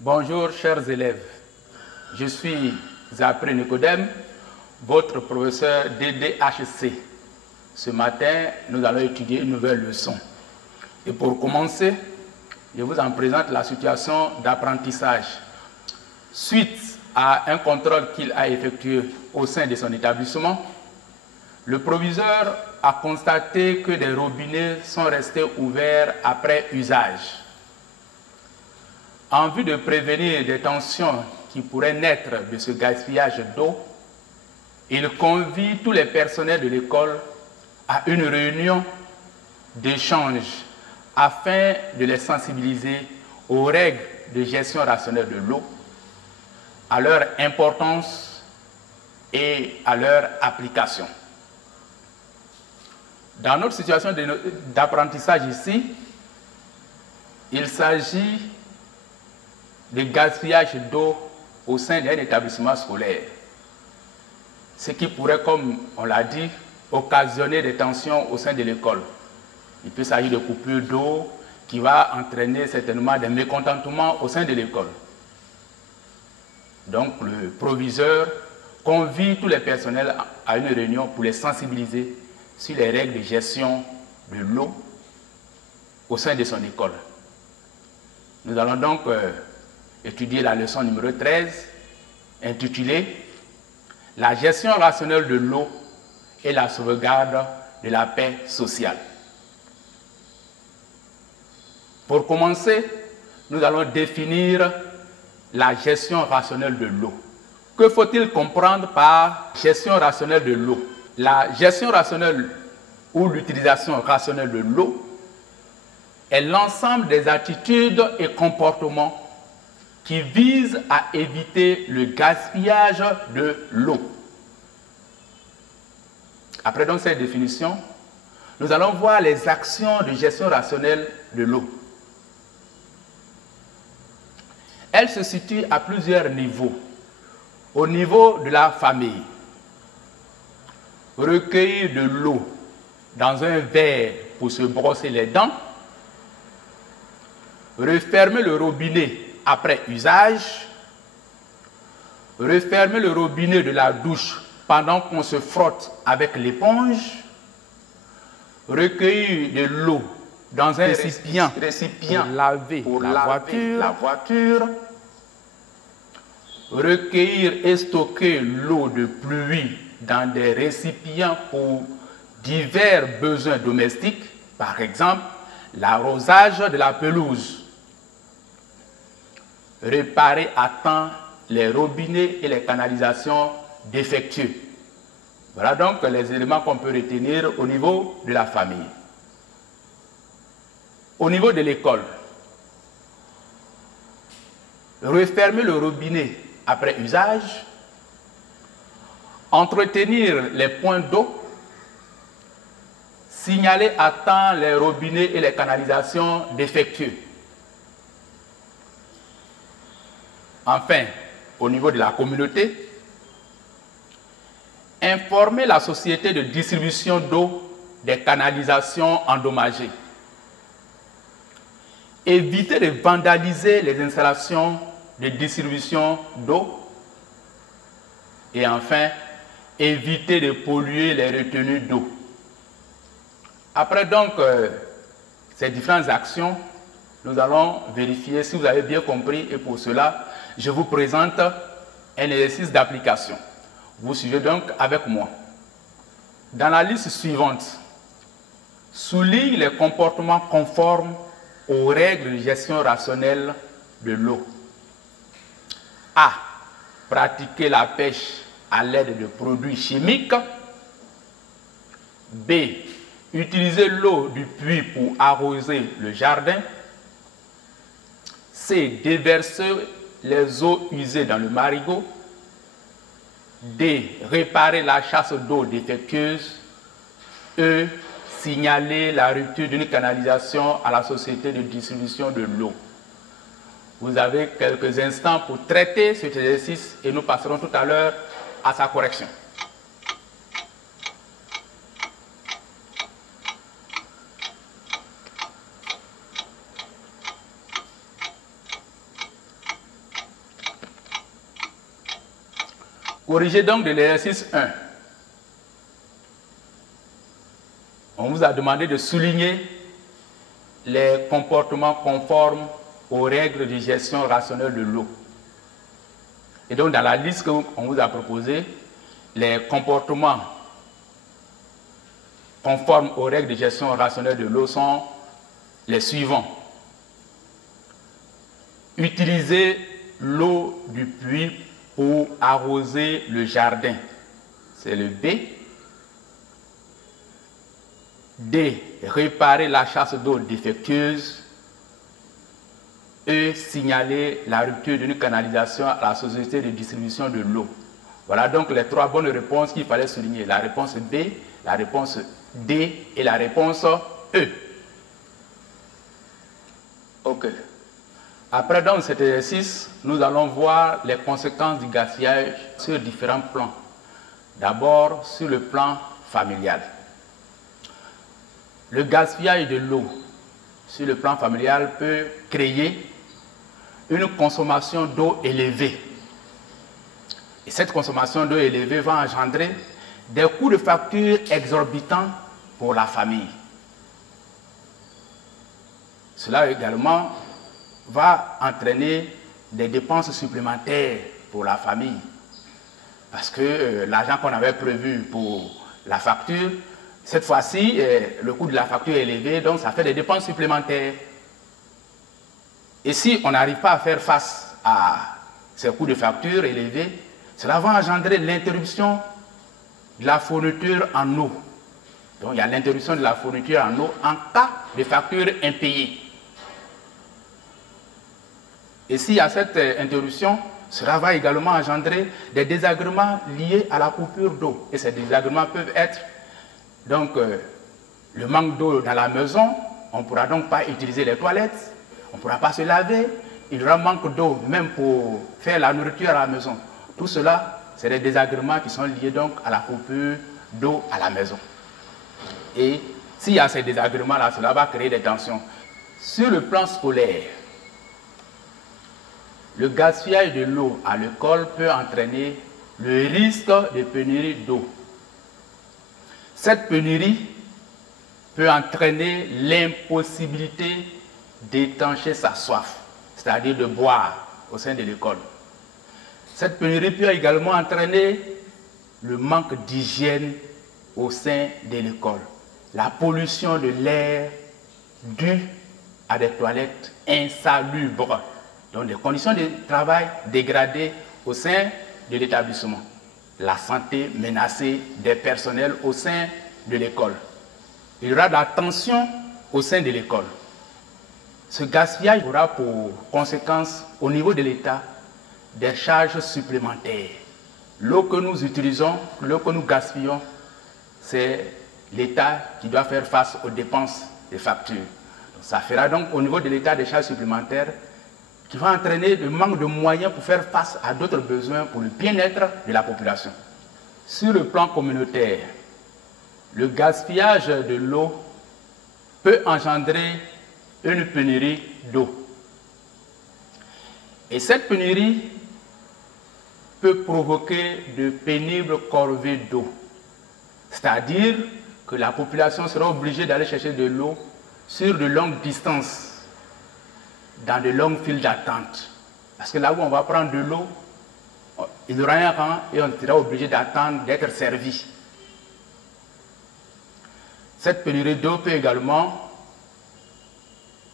Bonjour chers élèves, je suis Zapré Nicodème, votre professeur DDHC. Ce matin, nous allons étudier une nouvelle leçon. Et pour commencer, je vous en présente la situation d'apprentissage. Suite à un contrôle qu'il a effectué au sein de son établissement, le proviseur a constaté que des robinets sont restés ouverts après usage. En vue de prévenir des tensions qui pourraient naître de ce gaspillage d'eau, il convie tous les personnels de l'école à une réunion d'échange afin de les sensibiliser aux règles de gestion rationnelle de l'eau, à leur importance et à leur application. Dans notre situation d'apprentissage ici, il s'agit de gaspillage d'eau au sein d'un établissement scolaire, ce qui pourrait, comme on l'a dit, occasionner des tensions au sein de l'école. Il peut s'agir de coupures d'eau qui va entraîner certainement des mécontentements au sein de l'école. Donc le proviseur convie tous les personnels à une réunion pour les sensibiliser sur les règles de gestion de l'eau au sein de son école. Nous allons donc étudier la leçon numéro 13, intitulée « La gestion rationnelle de l'eau et la sauvegarde de la paix sociale ». Pour commencer, nous allons définir la gestion rationnelle de l'eau. Que faut-il comprendre par gestion rationnelle de l'eau? La gestion rationnelle ou l'utilisation rationnelle de l'eau est l'ensemble des attitudes et comportements qui visent à éviter le gaspillage de l'eau. Après donc cette définition, nous allons voir les actions de gestion rationnelle de l'eau. Elle se situe à plusieurs niveaux. Au niveau de la famille, recueillir de l'eau dans un verre pour se brosser les dents, refermer le robinet après usage, refermer le robinet de la douche pendant qu'on se frotte avec l'éponge, recueillir de l'eau dans un récipient pour laver la voiture, recueillir et stocker l'eau de pluie dans des récipients pour divers besoins domestiques, par exemple l'arrosage de la pelouse, réparer à temps les robinets et les canalisations défectueux. Voilà donc les éléments qu'on peut retenir au niveau de la famille. Au niveau de l'école, refermer le robinet après usage, entretenir les points d'eau, signaler à temps les robinets et les canalisations défectueux. Enfin, au niveau de la communauté, informer la société de distribution d'eau des canalisations endommagées. Éviter de vandaliser les installations de distribution d'eau. Et enfin, éviter de polluer les retenues d'eau. Après donc ces différentes actions, nous allons vérifier si vous avez bien compris et pour cela, je vous présente un exercice d'application. Vous suivez donc avec moi. Dans la liste suivante, souligne les comportements conformes aux règles de gestion rationnelle de l'eau. A. Pratiquer la pêche à l'aide de produits chimiques. B. Utiliser l'eau du puits pour arroser le jardin. C. Déverser les eaux usées dans le marigot. D. Réparer la chasse d'eau défectueuse. E. Signaler la rupture d'une canalisation à la société de distribution de l'eau. Vous avez quelques instants pour traiter cet exercice et nous passerons tout à l'heure à sa correction. Corrigez donc de l'exercice 1. On vous a demandé de souligner les comportements conformes aux règles de gestion rationnelle de l'eau. Et donc, dans la liste qu'on vous a proposée, les comportements conformes aux règles de gestion rationnelle de l'eau sont les suivants. Utiliser l'eau du puits pour arroser le jardin, c'est le B. D. Réparer la chasse d'eau défectueuse. E. Signaler la rupture d'une canalisation à la société de distribution de l'eau. Voilà donc les 3 bonnes réponses qu'il fallait souligner. La réponse B, la réponse D et la réponse E. Ok. Après donc cet exercice, nous allons voir les conséquences du gaspillage sur différents plans. D'abord sur le plan familial. Le gaspillage de l'eau sur le plan familial peut créer une consommation d'eau élevée. Et cette consommation d'eau élevée va engendrer des coûts de facture exorbitants pour la famille. Cela également va entraîner des dépenses supplémentaires pour la famille. Parce que l'argent qu'on avait prévu pour la facture, cette fois-ci, le coût de la facture est élevé, donc ça fait des dépenses supplémentaires. Et si on n'arrive pas à faire face à ces coûts de facture élevés, cela va engendrer l'interruption de la fourniture en eau. Donc il y a l'interruption de la fourniture en eau en cas de facture impayée. Et s'il y a cette interruption, cela va également engendrer des désagréments liés à la coupure d'eau. Et ces désagréments peuvent être donc le manque d'eau dans la maison, on ne pourra donc pas utiliser les toilettes, on ne pourra pas se laver, il y aura manque d'eau même pour faire la nourriture à la maison. Tout cela, c'est des désagréments qui sont liés donc à la coupure d'eau à la maison. Et s'il y a ces désagréments-là, cela va créer des tensions. Sur le plan scolaire, le gaspillage de l'eau à l'école peut entraîner le risque de pénurie d'eau. Cette pénurie peut entraîner l'impossibilité d'étancher sa soif, c'est-à-dire de boire au sein de l'école. Cette pénurie peut également entraîner le manque d'hygiène au sein de l'école, la pollution de l'air due à des toilettes insalubres, donc des conditions de travail dégradées au sein de l'établissement, la santé menacée des personnels au sein de l'école. Il y aura de la tension au sein de l'école. Ce gaspillage aura pour conséquence au niveau de l'État des charges supplémentaires. L'eau que nous utilisons, l'eau que nous gaspillons, c'est l'État qui doit faire face aux dépenses des factures. Donc, ça fera donc au niveau de l'État des charges supplémentaires qui vont entraîner le manque de moyens pour faire face à d'autres besoins pour le bien-être de la population. Sur le plan communautaire, le gaspillage de l'eau peut engendrer une pénurie d'eau. Et cette pénurie peut provoquer de pénibles corvées d'eau. C'est-à-dire que la population sera obligée d'aller chercher de l'eau sur de longues distances, dans de longues files d'attente. Parce que là où on va prendre de l'eau, il y aura un rang et on sera obligé d'attendre d'être servi. Cette pénurie d'eau peut également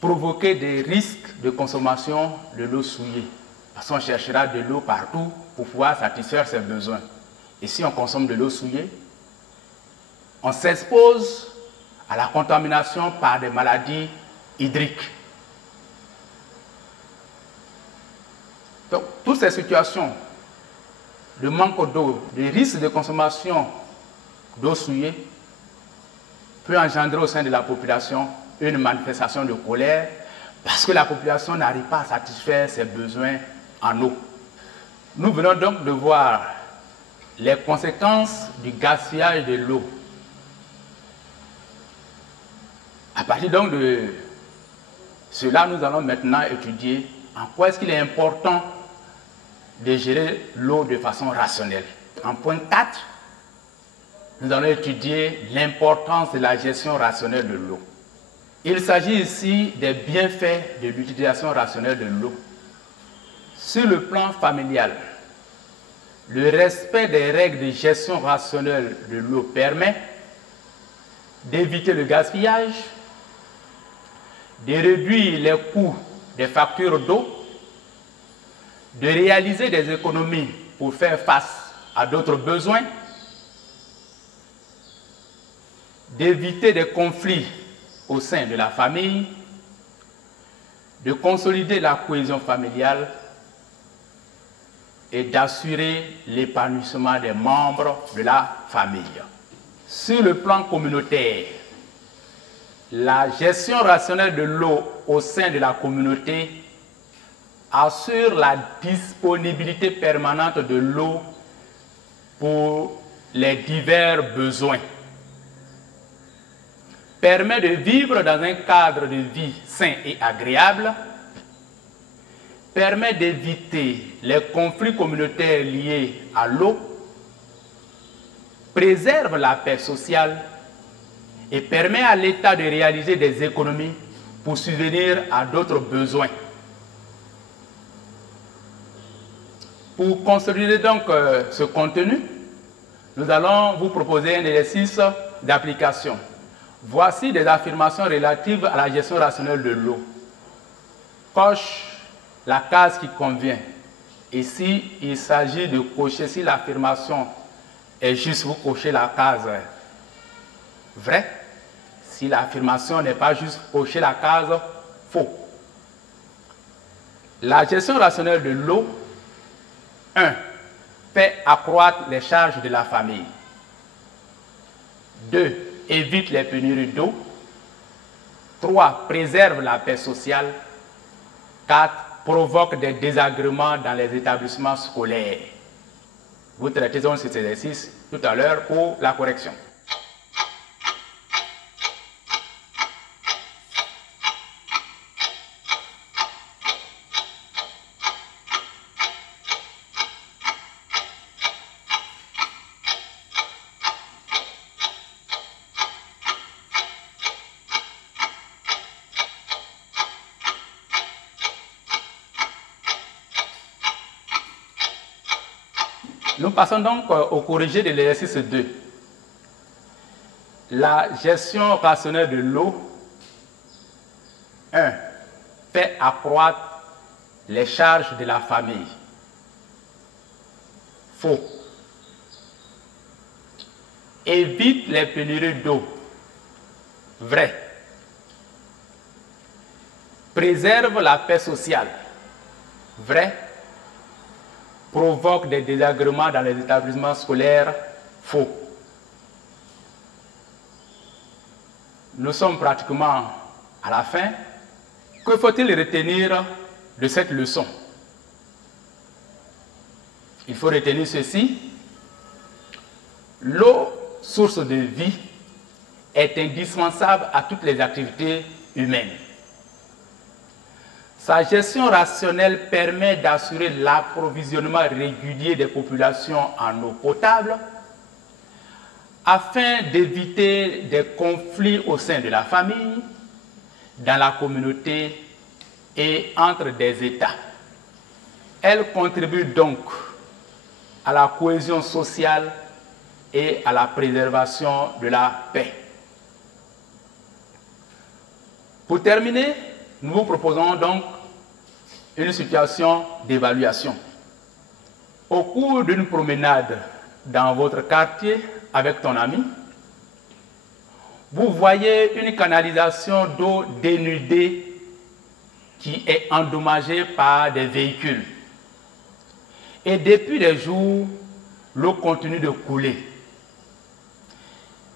provoquer des risques de consommation de l'eau souillée. Parce qu'on cherchera de l'eau partout pour pouvoir satisfaire ses besoins. Et si on consomme de l'eau souillée, on s'expose à la contamination par des maladies hydriques. Donc, toutes ces situations de manque d'eau, de risque de consommation d'eau souillée, peut engendrer au sein de la population une manifestation de colère parce que la population n'arrive pas à satisfaire ses besoins en eau. Nous venons donc de voir les conséquences du gaspillage de l'eau. À partir donc de cela, nous allons maintenant étudier en quoi est-ce qu'il est important de gérer l'eau de façon rationnelle. en point 4, nous allons étudier l'importance de la gestion rationnelle de l'eau. Il s'agit ici des bienfaits de l'utilisation rationnelle de l'eau. Sur le plan familial, le respect des règles de gestion rationnelle de l'eau permet d'éviter le gaspillage, de réduire les coûts des factures d'eau, de réaliser des économies pour faire face à d'autres besoins, d'éviter des conflits au sein de la famille, de consolider la cohésion familiale et d'assurer l'épanouissement des membres de la famille. Sur le plan communautaire, la gestion rationnelle de l'eau au sein de la communauté assure la disponibilité permanente de l'eau pour les divers besoins, permet de vivre dans un cadre de vie sain et agréable, permet d'éviter les conflits communautaires liés à l'eau, préserve la paix sociale et permet à l'État de réaliser des économies pour subvenir à d'autres besoins. Pour consolider donc ce contenu, nous allons vous proposer un exercice d'application. Voici des affirmations relatives à la gestion rationnelle de l'eau. Coche la case qui convient. Ici, il s'agit de cocher, si l'affirmation est juste, vous cochez la case vrai. Si l'affirmation n'est pas juste, cochez la case faux. La gestion rationnelle de l'eau, 1. Fait accroître les charges de la famille. 2. Évite les pénuries d'eau. 3. Préserve la paix sociale. 4. Provoque des désagréments dans les établissements scolaires. Vous traitez donc cet exercice tout à l'heure pour la correction. Nous passons donc au corrigé de l'exercice 2. La gestion rationnelle de l'eau, 1. Fait accroître les charges de la famille. Faux. Évite les pénuries d'eau. Vrai. Préserve la paix sociale. Vrai. Provoque des désagréments dans les établissements scolaires. Faux. Nous sommes pratiquement à la fin. Que faut-il retenir de cette leçon? Il faut retenir ceci. L'eau, source de vie, est indispensable à toutes les activités humaines. Sa gestion rationnelle permet d'assurer l'approvisionnement régulier des populations en eau potable afin d'éviter des conflits au sein de la famille, dans la communauté et entre des États. Elle contribue donc à la cohésion sociale et à la préservation de la paix. Pour terminer, nous vous proposons donc une situation d'évaluation. Au cours d'une promenade dans votre quartier avec ton ami, vous voyez une canalisation d'eau dénudée qui est endommagée par des véhicules. Et depuis des jours, l'eau continue de couler.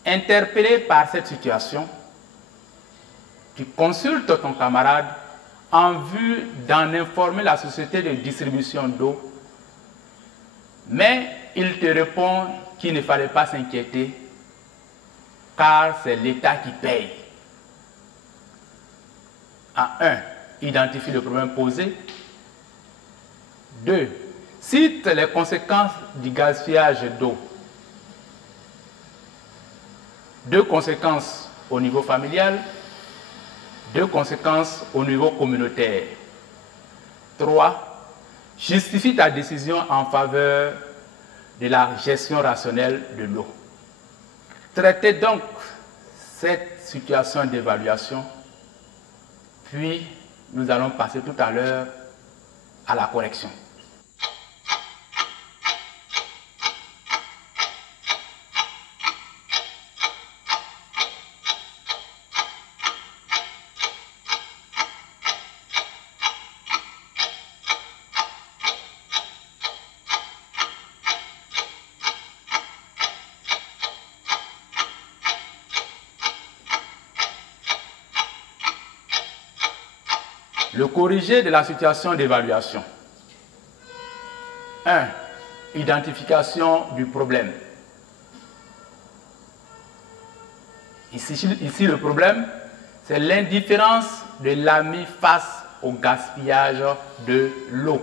Interpellé par cette situation, tu consultes ton camarade en vue d'en informer la société de distribution d'eau, mais il te répond qu'il ne fallait pas s'inquiéter car c'est l'État qui paye. À 1, identifie le problème posé. 2, cite les conséquences du gaspillage d'eau. 2 conséquences au niveau familial, 2 conséquences au niveau communautaire. 3. Justifie ta décision en faveur de la gestion rationnelle de l'eau. Traitez donc cette situation d'évaluation, puis nous allons passer tout à l'heure à la correction. Le corrigé de la situation d'évaluation. 1. Identification du problème. Ici le problème, c'est l'indifférence de l'ami face au gaspillage de l'eau.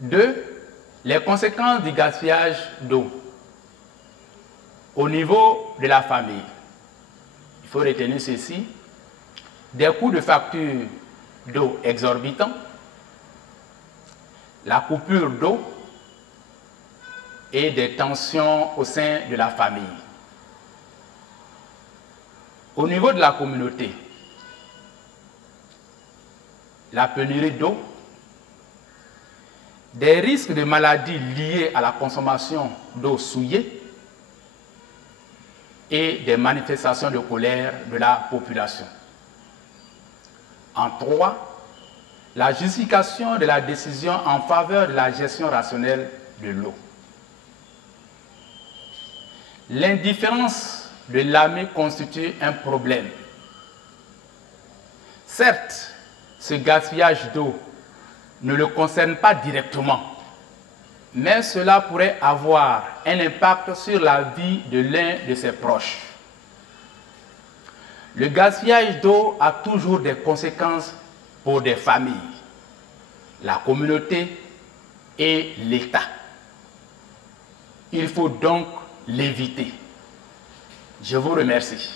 2. Les conséquences du gaspillage d'eau au niveau de la famille. Il faut retenir ceci: des coûts de facture d'eau exorbitants, la coupure d'eau et des tensions au sein de la famille. Au niveau de la communauté, la pénurie d'eau, des risques de maladies liés à la consommation d'eau souillée et des manifestations de colère de la population. En 3, la justification de la décision en faveur de la gestion rationnelle de l'eau. L'indifférence de l'ami constitue un problème. Certes, ce gaspillage d'eau ne le concerne pas directement, mais cela pourrait avoir un impact sur la vie de l'un de ses proches. Le gaspillage d'eau a toujours des conséquences pour des familles, la communauté et l'État. Il faut donc l'éviter. Je vous remercie.